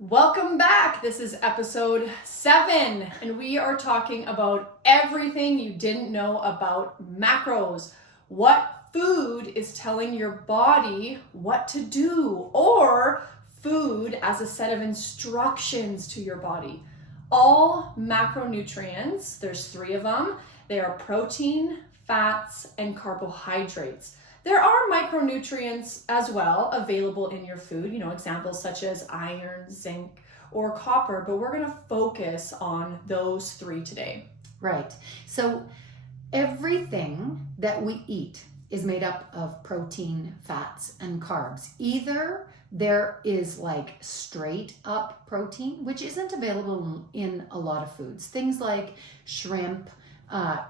Welcome back. This is episode 7, and we are talking about everything you didn't know about macros. What food is telling your body what to do, or food as a set of instructions to your body. All macronutrients, there's 3 of them. They are protein, fats, and carbohydrates. There are micronutrients as well available in your food, examples such as iron, zinc, or copper, but we're going to focus on those 3 today. Right. So everything that we eat is made up of protein, fats, and carbs. Either there is like straight up protein, which isn't available in a lot of foods. Things like shrimp,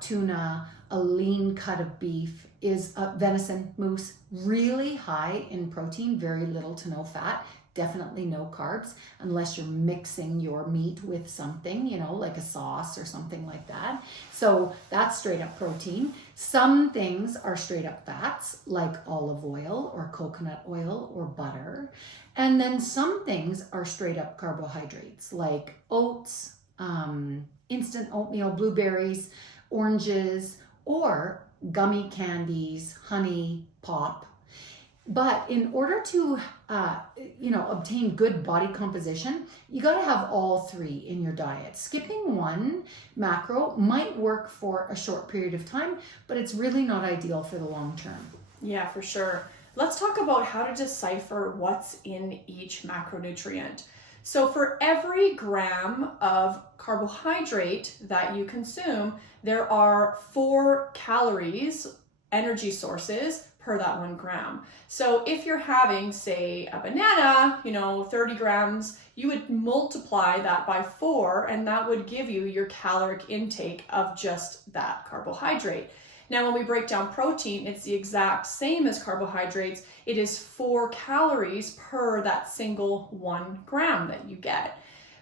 tuna, a lean cut of beef, is venison, moose, really high in protein, very little to no fat, definitely no carbs, unless you're mixing your meat with something, like a sauce or something like that. So that's straight up protein. Some things are straight up fats, like olive oil or coconut oil or butter. And then some things are straight up carbohydrates, like oats, instant oatmeal, blueberries, oranges, or gummy candies, honey, pop. But in order to, obtain good body composition, you got to have all 3 in your diet. Skipping one macro might work for a short period of time, but it's really not ideal for the long term. Yeah, for sure. Let's talk about how to decipher what's in each macronutrient. So for every gram of carbohydrate that you consume, there are 4 calories, energy sources, per that 1 gram. So if you're having, say, a banana, 30 grams, you would multiply that by 4, and that would give you your caloric intake of just that carbohydrate. Now, when we break down protein, it's the exact same as carbohydrates. It is 4 calories per that single 1 gram that you get.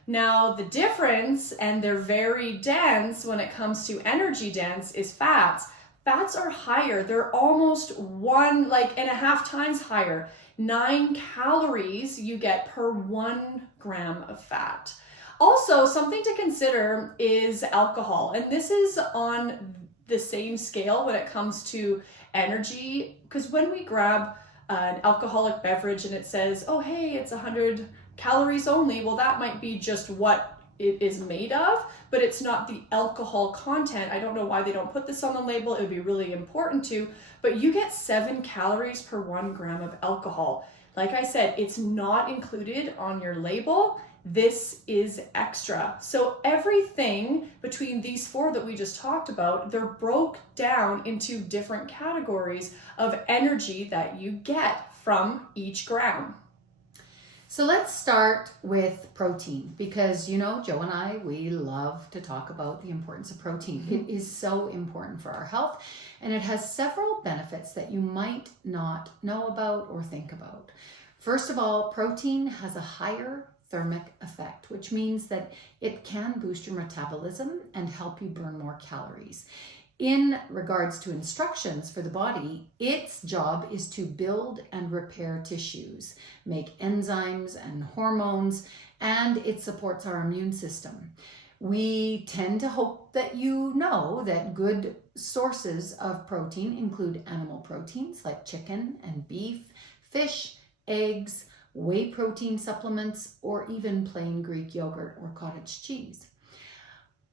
Now, the difference, and they're very dense when it comes to energy dense, is fats. Fats are higher. They're almost 1.5 times higher. 9 calories you get per 1 gram of fat. Also, something to consider is alcohol, and this is on the same scale when it comes to energy, because when we grab an alcoholic beverage and it says, oh, hey, it's 100 calories only, well, that might be just what it is made of, but it's not the alcohol content. I don't know why they don't put this on the label. It would be really important to, but you get 7 calories per 1 gram of alcohol. Like I said, it's not included on your label. This is extra. So everything between these 4 that we just talked about, they're broke down into different categories of energy that you get from each gram. So let's start with protein, because Joe and I, we love to talk about the importance of protein. It is so important for our health, and it has several benefits that you might not know about or think about. First of all, protein has a higher thermic effect, which means that it can boost your metabolism and help you burn more calories. In regards to instructions for the body, its job is to build and repair tissues, make enzymes and hormones, and it supports our immune system. We tend to hope that you know that good sources of protein include animal proteins like chicken and beef, fish, eggs, whey protein supplements, or even plain Greek yogurt or cottage cheese.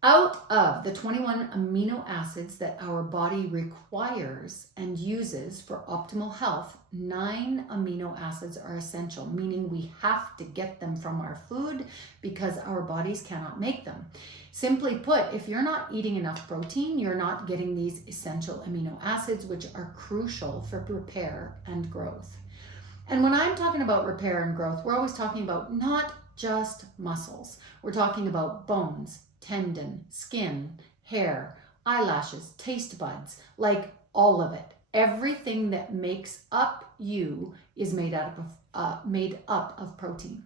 Out of the 21 amino acids that our body requires and uses for optimal health, 9 amino acids are essential, meaning we have to get them from our food because our bodies cannot make them. Simply put, if you're not eating enough protein, you're not getting these essential amino acids, which are crucial for repair and growth. And when I'm talking about repair and growth, we're always talking about not just muscles. We're talking about bones, tendon, skin, hair, eyelashes, taste buds, like all of it. Everything that makes up you is made up of protein.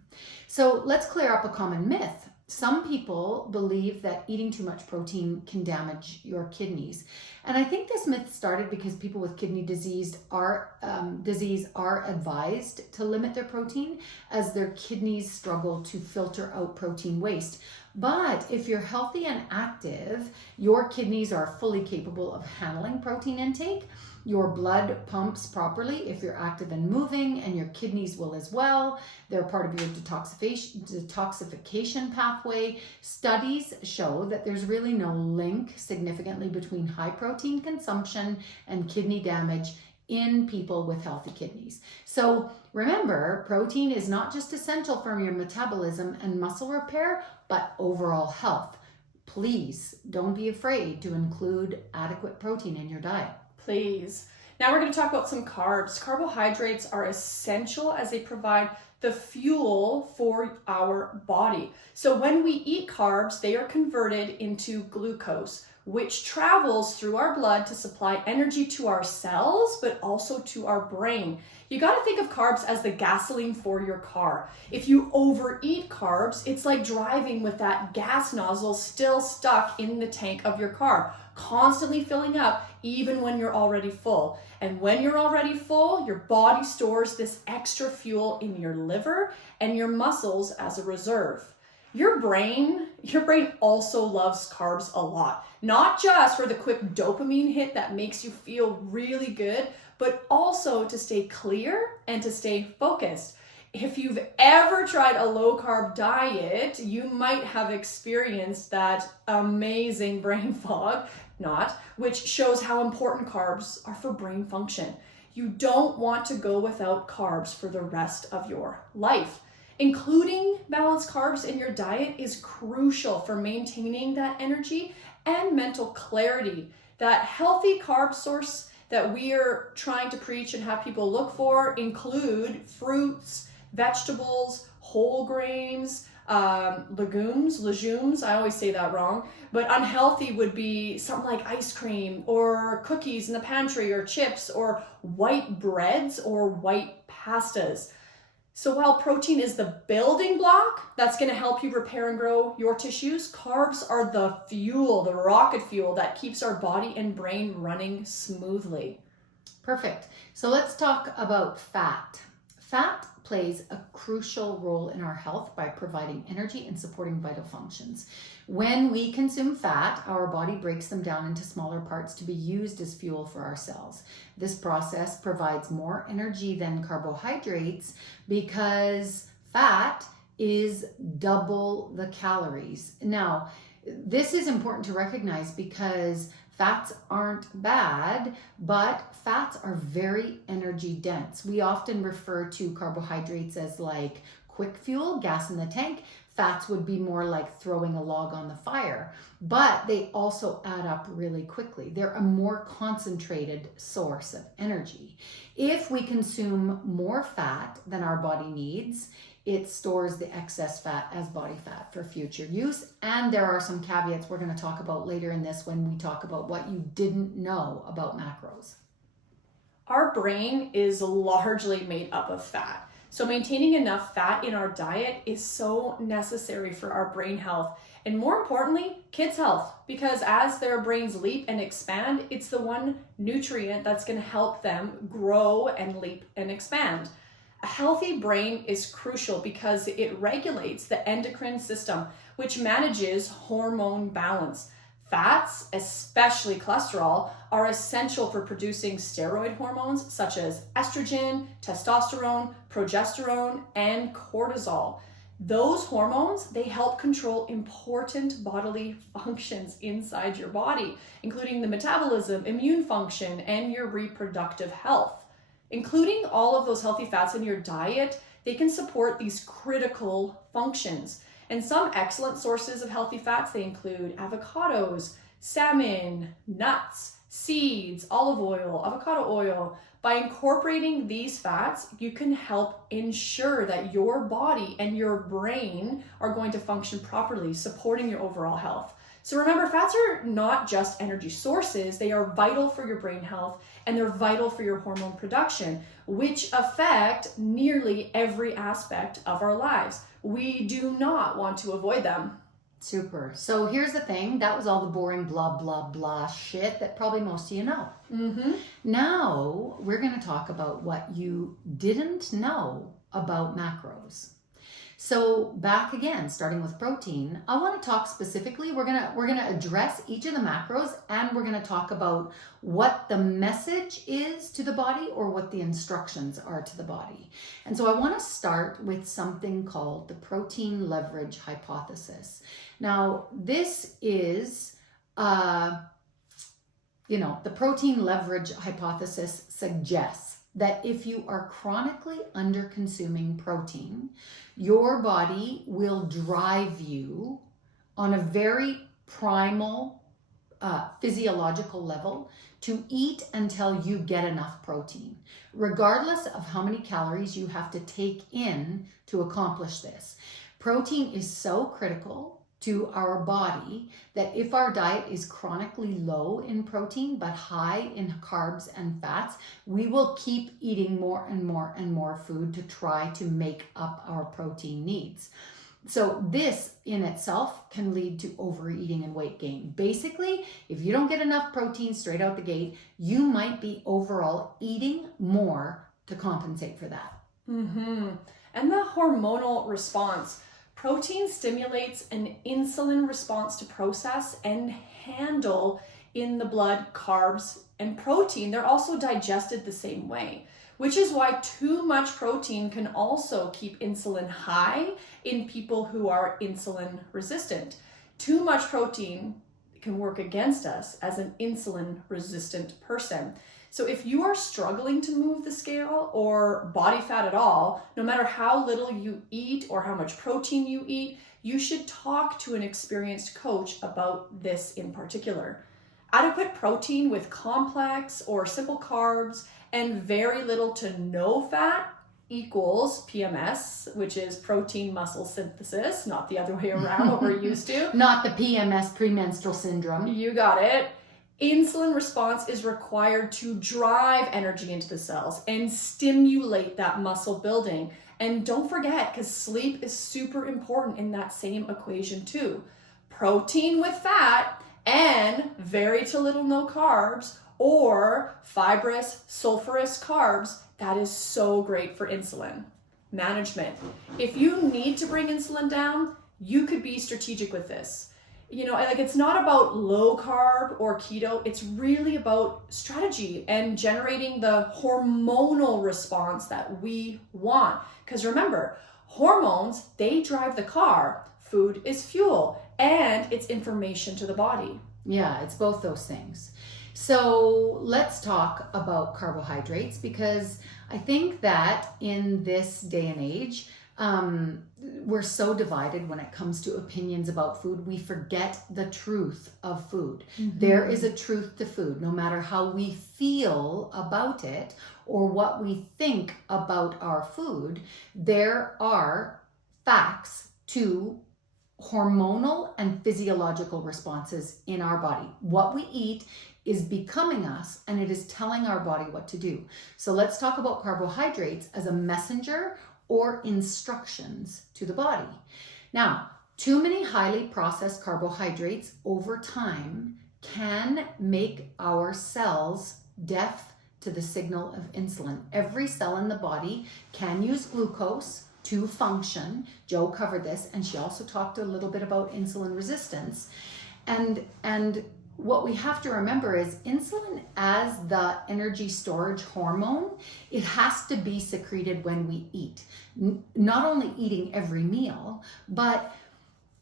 So let's clear up a common myth. Some people believe that eating too much protein can damage your kidneys. And I think this myth started because people with kidney disease are advised to limit their protein as their kidneys struggle to filter out protein waste. But if you're healthy and active, your kidneys are fully capable of handling protein intake. Your blood pumps properly if you're active and moving, and your kidneys will as well. They're part of your detoxification pathway. Studies show that there's really no link significantly between high protein consumption and kidney damage in people with healthy kidneys. So remember, protein is not just essential for your metabolism and muscle repair, but overall health. Please don't be afraid to include adequate protein in your diet. Please. Now we're going to talk about some carbs. Carbohydrates are essential as they provide the fuel for our body. So when we eat carbs, they are converted into glucose, which travels through our blood to supply energy to our cells, but also to our brain. You got to think of carbs as the gasoline for your car. If you overeat carbs, it's like driving with that gas nozzle still stuck in the tank of your car, constantly filling up even when you're already full. And when you're already full, your body stores this extra fuel in your liver and your muscles as a reserve. Your brain also loves carbs a lot, not just for the quick dopamine hit that makes you feel really good, but also to stay clear and to stay focused. If you've ever tried a low carb diet, you might have experienced that amazing brain fog, which shows how important carbs are for brain function. You don't want to go without carbs for the rest of your life. Including balanced carbs in your diet is crucial for maintaining that energy and mental clarity. That healthy carb source that we are trying to preach and have people look for include fruits, vegetables, whole grains, legumes, I always say that wrong, but unhealthy would be something like ice cream or cookies in the pantry or chips or white breads or white pastas. So while protein is the building block that's going to help you repair and grow your tissues, carbs are the fuel, the rocket fuel that keeps our body and brain running smoothly. Perfect. So let's talk about fat. Fat plays a crucial role in our health by providing energy and supporting vital functions. When we consume fat, our body breaks them down into smaller parts to be used as fuel for our cells. This process provides more energy than carbohydrates because fat is double the calories. Now, this is important to recognize because fats aren't bad, but fats are very energy dense. We often refer to carbohydrates as like quick fuel, gas in the tank. Fats would be more like throwing a log on the fire, but they also add up really quickly. They're a more concentrated source of energy. If we consume more fat than our body needs, it stores the excess fat as body fat for future use. And there are some caveats we're going to talk about later in this when we talk about what you didn't know about macros. Our brain is largely made up of fat. So maintaining enough fat in our diet is so necessary for our brain health and, more importantly, kids' health, because as their brains leap and expand, it's the one nutrient that's going to help them grow and leap and expand. A healthy brain is crucial because it regulates the endocrine system, which manages hormone balance. Fats, especially cholesterol, are essential for producing steroid hormones such as estrogen, testosterone, progesterone, and cortisol. Those hormones, they help control important bodily functions inside your body, including the metabolism, immune function, and your reproductive health. Including all of those healthy fats in your diet, they can support these critical functions. And some excellent sources of healthy fats, they include avocados, salmon, nuts, seeds, olive oil, avocado oil. By incorporating these fats, you can help ensure that your body and your brain are going to function properly, supporting your overall health. So remember, fats are not just energy sources, they are vital for your brain health and they're vital for your hormone production, which affect nearly every aspect of our lives. We do not want to avoid them. Super. So here's the thing. That was all the boring blah, blah, blah shit that probably most of you know. Mm-hmm. Now we're going to talk about what you didn't know about macros. So back again, starting with protein, I want to talk specifically, we're gonna address each of the macros, and we're gonna talk about what the message is to the body or what the instructions are to the body. And so I want to start with something called the protein leverage hypothesis. Now, this is, the protein leverage hypothesis suggests that if you are chronically under consuming protein, your body will drive you on a very primal physiological level to eat until you get enough protein, regardless of how many calories you have to take in to accomplish this. Protein is so critical to our body that if our diet is chronically low in protein but high in carbs and fats, we will keep eating more and more and more food to try to make up our protein needs. So this in itself can lead to overeating and weight gain. Basically, if you don't get enough protein straight out the gate, you might be overall eating more to compensate for that. Mm-hmm. And the hormonal response. Protein stimulates an insulin response to process and handle in the blood carbs and protein. They're also digested the same way, which is why too much protein can also keep insulin high in people who are insulin resistant. Too much protein can work against us as an insulin resistant person. So if you are struggling to move the scale or body fat at all, no matter how little you eat or how much protein you eat, you should talk to an experienced coach about this in particular. Adequate protein with complex or simple carbs and very little to no fat equals PMS, which is protein muscle synthesis, not the other way around, what we're used to. Not the PMS, premenstrual syndrome. You got it. Insulin response is required to drive energy into the cells and stimulate that muscle building. And don't forget, because sleep is super important in that same equation too. Protein with fat and very to little no carbs or fibrous, sulfurous carbs, that is so great for insulin management. If you need to bring insulin down, you could be strategic with this. It's not about low carb or keto. It's really about strategy and generating the hormonal response that we want. Because remember, hormones, they drive the car. Food is fuel and it's information to the body. Yeah, it's both those things. So let's talk about carbohydrates, because I think that in this day and age, we're so divided when it comes to opinions about food. We forget the truth of food. Mm-hmm. There is a truth to food, no matter how we feel about it or what we think about our food. There are facts to hormonal and physiological responses in our body. What we eat is becoming us, and it is telling our body what to do. So let's talk about carbohydrates as a messenger or instructions to the body. Now, too many highly processed carbohydrates over time can make our cells deaf to the signal of insulin. Every cell in the body can use glucose to function. Jo covered this, and she also talked a little bit about insulin resistance. And what we have to remember is insulin, as the energy storage hormone, it has to be secreted when we eat. Not only eating every meal, but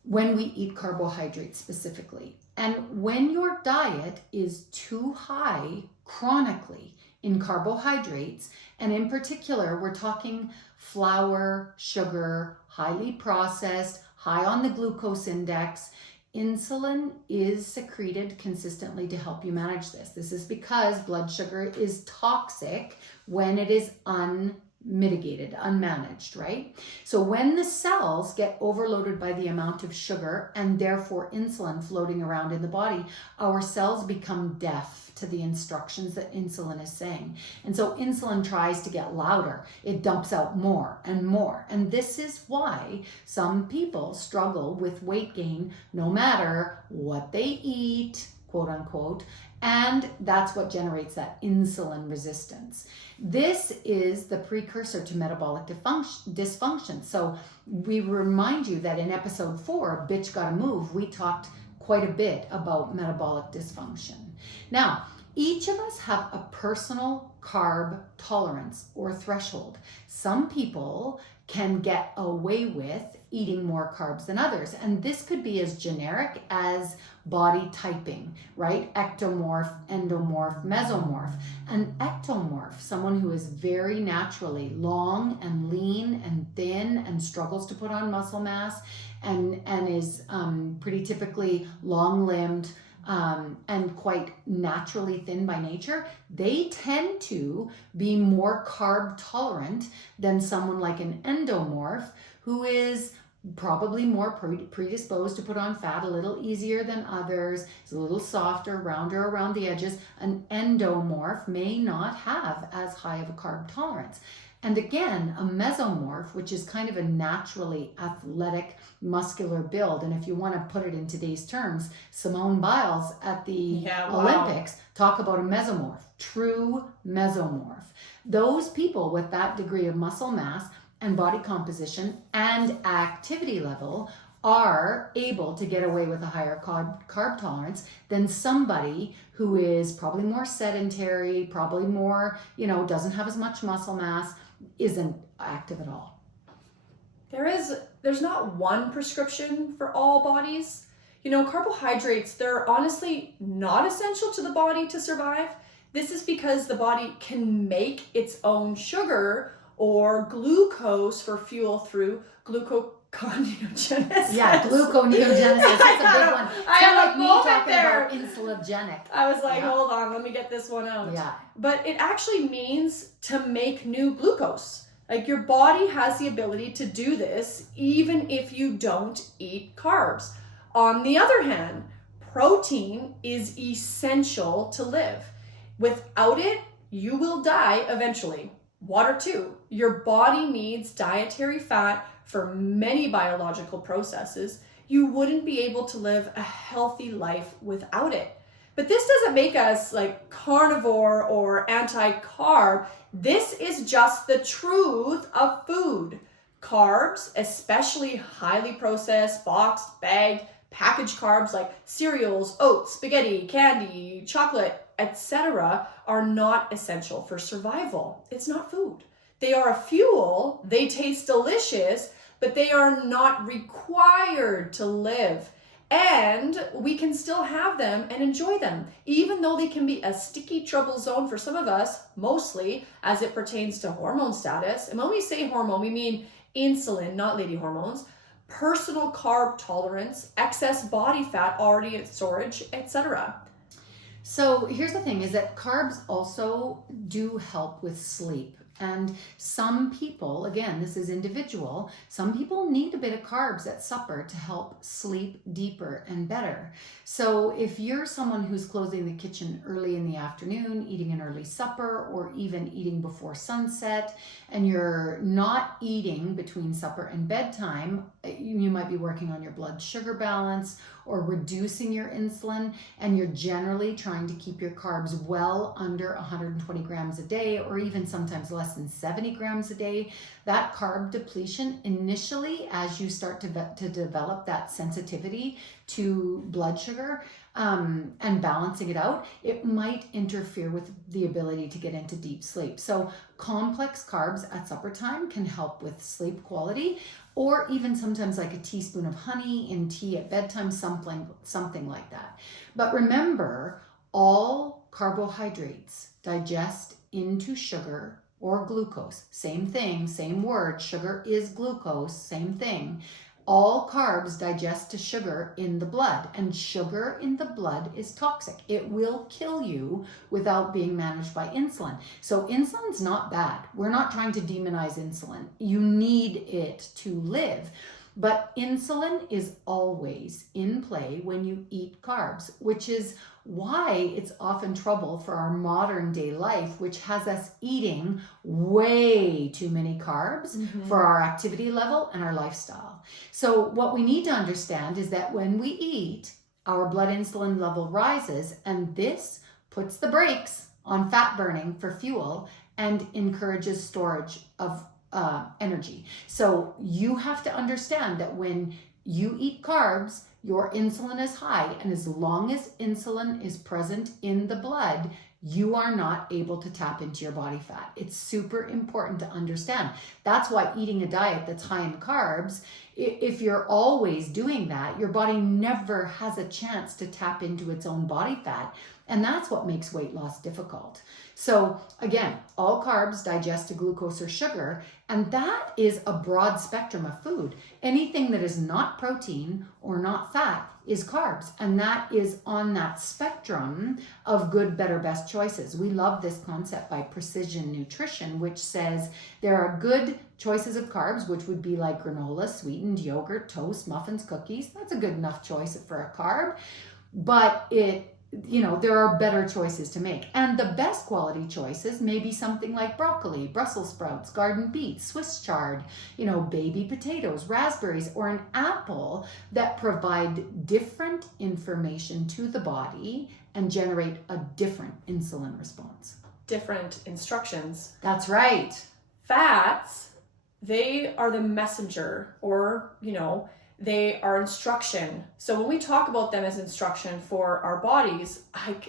when we eat carbohydrates specifically. And when your diet is too high chronically in carbohydrates, and in particular, we're talking flour, sugar, highly processed, high on the glucose index, insulin is secreted consistently to help you manage this. This is because blood sugar is toxic when it is unmitigated, unmanaged, right? So when the cells get overloaded by the amount of sugar and therefore insulin floating around in the body, our cells become deaf to the instructions that insulin is saying. And so insulin tries to get louder. It dumps out more and more. And this is why some people struggle with weight gain no matter what they eat, quote unquote, and that's what generates that insulin resistance. This is the precursor to metabolic dysfunction. So we remind you that in episode 4, Bitch Gotta Move, we talked quite a bit about metabolic dysfunction. Now, each of us have a personal carb tolerance or threshold. Some people can get away with eating more carbs than others. And this could be as generic as body typing, right? Ectomorph, endomorph, mesomorph. An ectomorph, someone who is very naturally long and lean and thin and struggles to put on muscle mass and is pretty typically long-limbed, and quite naturally thin by nature, they tend to be more carb tolerant than someone like an endomorph who is probably more predisposed to put on fat a little easier than others, is a little softer, rounder around the edges. An endomorph may not have as high of a carb tolerance. And again, a mesomorph, which is kind of a naturally athletic, muscular build. And if you want to put it in today's terms, Simone Biles at the Olympics talk about a mesomorph, true mesomorph. Those people with that degree of muscle mass and body composition and activity level are able to get away with a higher carb tolerance than somebody who is probably more sedentary, probably more, doesn't have as much muscle mass, isn't active at all. There's not one prescription for all bodies. Carbohydrates, they're honestly not essential to the body to survive. This is because the body can make its own sugar or glucose for fuel through gluconeogenesis. Yeah, gluconeogenesis. That's a big one. It's kind of like me talking about insulinogenic. I was like, hold on, let me get this one out. Yeah. But it actually means to make new glucose. Like your body has the ability to do this even if you don't eat carbs. On the other hand, protein is essential to live. Without it, you will die eventually. Water too. Your body needs dietary fat for many biological processes. You wouldn't be able to live a healthy life without it. But this doesn't make us like carnivore or anti-carb. This is just the truth of food. Carbs, especially highly processed, boxed, bagged, packaged carbs like cereals, oats, spaghetti, candy, chocolate, etc., are not essential for survival. It's not food. They are a fuel, they taste delicious, but they are not required to live. And we can still have them and enjoy them, even though they can be a sticky trouble zone for some of us, mostly as it pertains to hormone status. And when we say hormone, we mean insulin, not lady hormones, personal carb tolerance, excess body fat already in storage, etc. So here's the thing, is that carbs also do help with sleep. And some people, again, this is individual, some people need a bit of carbs at supper to help sleep deeper and better. So if you're someone who's closing the kitchen early in the afternoon, eating an early supper, or even eating before sunset, and you're not eating between supper and bedtime, you might be working on your blood sugar balance or reducing your insulin, and you're generally trying to keep your carbs well under 120 grams a day, or even sometimes less than 70 grams a day. That carb depletion initially, as you start to develop that sensitivity to blood sugar and balancing it out, it might interfere with the ability to get into deep sleep. So complex carbs at supper time can help with sleep quality, or even sometimes like a teaspoon of honey in tea at bedtime, something like that. But remember, all carbohydrates digest into sugar or glucose. Same thing, same word, sugar is glucose, same thing. all carbs digest to sugar in the blood, and sugar in the blood is toxic. It will kill you without being managed by insulin. So insulin's not bad. We're not trying to demonize insulin. You need it to live. But insulin is always in play when you eat carbs, which is why it's often trouble for our modern day life, which has us eating way too many carbs for our activity level and our lifestyle. So what we need to understand is that when we eat, our blood insulin level rises, and this puts the brakes on fat burning for fuel and encourages storage of energy. So you have to understand that when you eat carbs, your insulin is high, and as long as insulin is present in the blood, you are not able to tap into your body fat. It's super important to understand. That's why eating a diet that's high in carbs, if you're always doing that, your body never has a chance to tap into its own body fat. And that's what makes weight loss difficult. So again, all carbs digest to glucose or sugar, and that is a broad spectrum of food. Anything that is not protein or not fat is carbs, and that is on that spectrum of good, better, best choices. We love this concept by Precision Nutrition, which says there are good choices of carbs, which would be like granola, sweetened yogurt, toast, muffins, cookies. That's a good enough choice for a carb, but there are better choices to make. And the best quality choices may be something like broccoli, Brussels sprouts, garden beets, Swiss chard, baby potatoes, raspberries, or an apple that provide different information to the body and generate a different insulin response. Different instructions. That's right. Fats, they are the messenger, or, they are instruction. So when we talk about them as instruction for our bodies,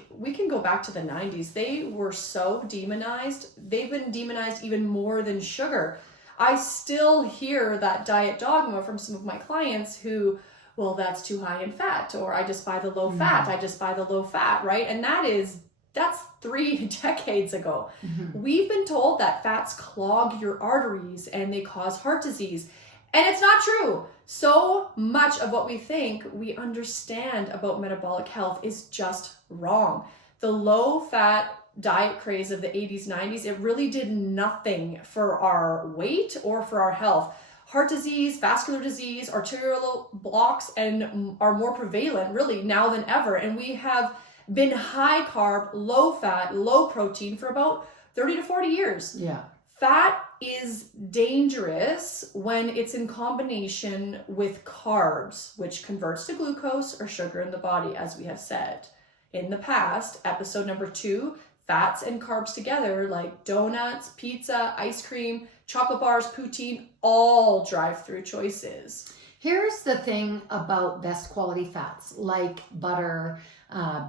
we can go back to the 90s. They were so demonized. They've been demonized even more than sugar. I still hear that diet dogma from some of my clients who, well, that's too high in fat, or I just buy the low fat. I just buy the low fat, right? And that's 3 decades ago. We've been told that fats clog your arteries and they cause heart disease. And it's not true. So much of what we think we understand about metabolic health is just wrong. The low-fat diet craze of the 80s, 90s, it really did nothing for our weight or for our health. Heart disease, vascular disease, arterial blocks, and are more prevalent really now than ever. And we have been high carb, low fat, low protein for about 30 to 40 years. Yeah. Fat is dangerous when it's in combination with carbs, which converts to glucose or sugar in the body, as we have said. In the past, episode number 2, fats and carbs together, like donuts, pizza, ice cream, chocolate bars, poutine, all drive-through choices. Here's the thing about best quality fats, like butter,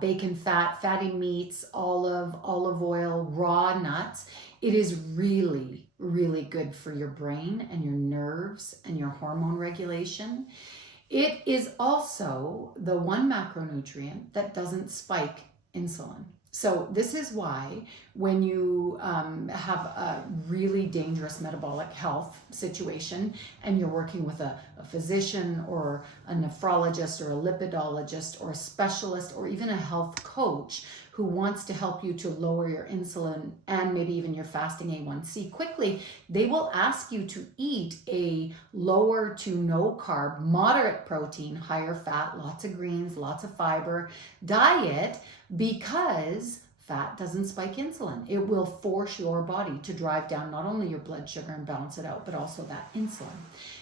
bacon fat, fatty meats, olive oil, raw nuts. It is really, really good for your brain and your nerves and your hormone regulation. It is also the one macronutrient that doesn't spike insulin. So this is why when you have a really dangerous metabolic health situation and you're working with a physician or a nephrologist or a lipidologist or a specialist or even a health coach who wants to help you to lower your insulin and maybe even your fasting A1C quickly, they will ask you to eat a lower to no carb, moderate protein, higher fat, lots of greens, lots of fiber diet, because fat doesn't spike insulin. It will force your body to drive down not only your blood sugar and balance it out, but also that insulin.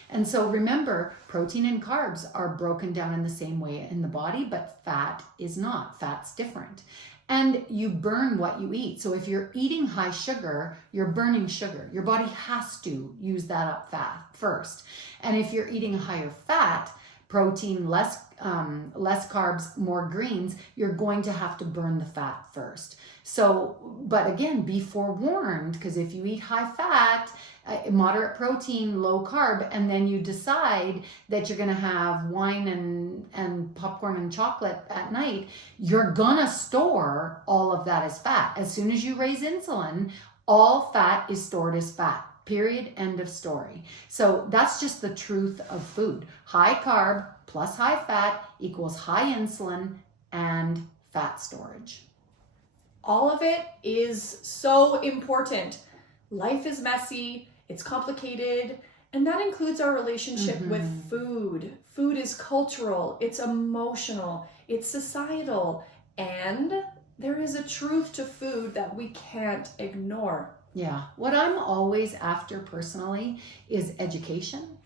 And so remember, protein and carbs are broken down in the same way in the body, but fat is not. Fat's different. And you burn what you eat. So if you're eating high sugar, you're burning sugar. Your body has to use that up fat first. And if you're eating higher fat, protein, less carbs, more greens, you're going to have to burn the fat first. So, but again, be forewarned, because if you eat high fat, moderate protein, low carb, and then you decide that you're going to have wine and popcorn and chocolate at night, you're going to store all of that as fat. As soon as you raise insulin, all fat is stored as fat. Period. End of story. So that's just the truth of food. High carb plus high fat equals high insulin and fat storage. All of it is so important. Life is messy, it's complicated, and that includes our relationship with food. Food is cultural, it's emotional, it's societal, and there is a truth to food that we can't ignore. Yeah. What I'm always after personally is education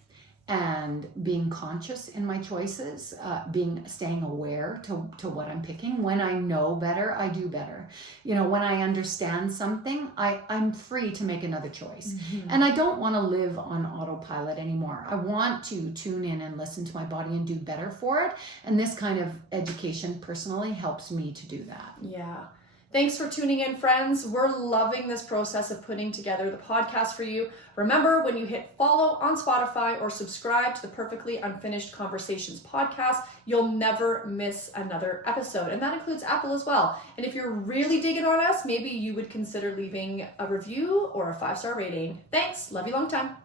and being conscious in my choices, staying aware to what I'm picking. When I know better, I do better. You know, when I understand something, I'm free to make another choice. And I don't want to live on autopilot anymore. I want to tune in and listen to my body and do better for it. And this kind of education personally helps me to do that. Yeah. Thanks for tuning in, friends. We're loving this process of putting together the podcast for you. Remember, when you hit follow on Spotify or subscribe to the Perfectly Unfinished Conversations podcast, you'll never miss another episode. And that includes Apple as well. And if you're really digging on us, maybe you would consider leaving a review or a 5-star rating. Thanks. Love you long time.